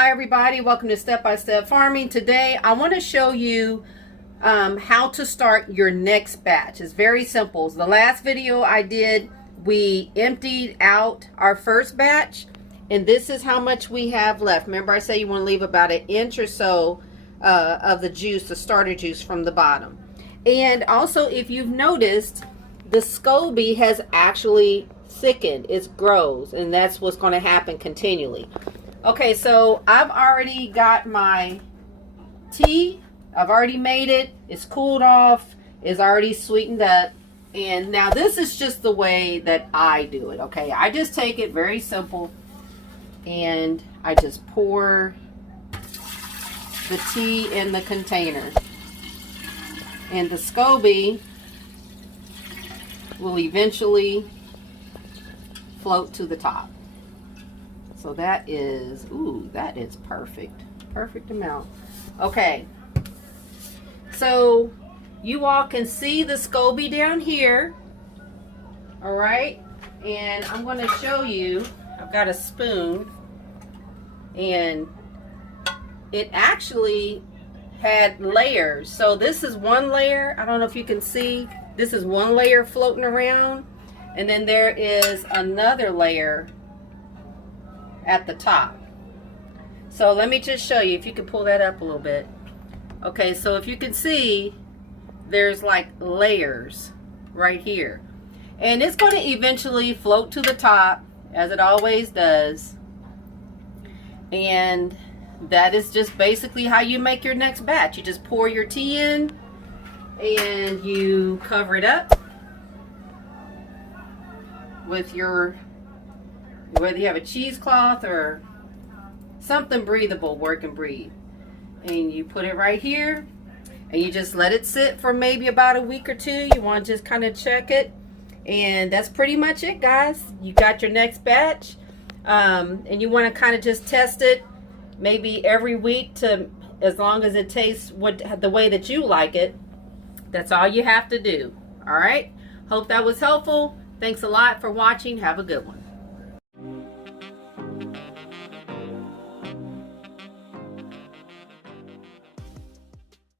Hi everybody, welcome to Step by Step Farming. Today I want to show you how to start your next batch. It's very simple. The last video I did, we emptied out our first batch and this is how much we have left. Remember, I say you want to leave about an inch or so of the juice, the starter juice, from the bottom. And also, if you've noticed, the SCOBY has actually thickened. It grows, and that's what's going to happen continually. Okay, so I've already got my tea. I've already made it. It's cooled off. It's already sweetened up. And now this is just the way that I do it, okay? I just take it very simple and I just pour the tea in the container. And the SCOBY will eventually float to the top. So that is, ooh, that is perfect. Perfect amount. Okay. So you all can see the SCOBY down here. All right. And I'm going to show you, I've got a spoon. And it actually had layers. So this is one layer. I don't know if you can see. This is one layer floating around. And then there is another layer at the top. So let me just show you, if you can pull that up a little bit. Okay, so if you can see, there's like layers right here. And it's going to eventually float to the top, as it always does. And that is just basically how you make your next batch. You just pour your tea in and you cover it up with your, whether you have a cheesecloth or something breathable, work and breathe. And you put it right here and you just let it sit for maybe about a week or two. You want to just kind of check it. And that's pretty much it, guys. You got your next batch. And you want to kind of just test it maybe every week, to as long as it tastes the way that you like it. That's all you have to do. All right. Hope that was helpful. Thanks a lot for watching. Have a good one.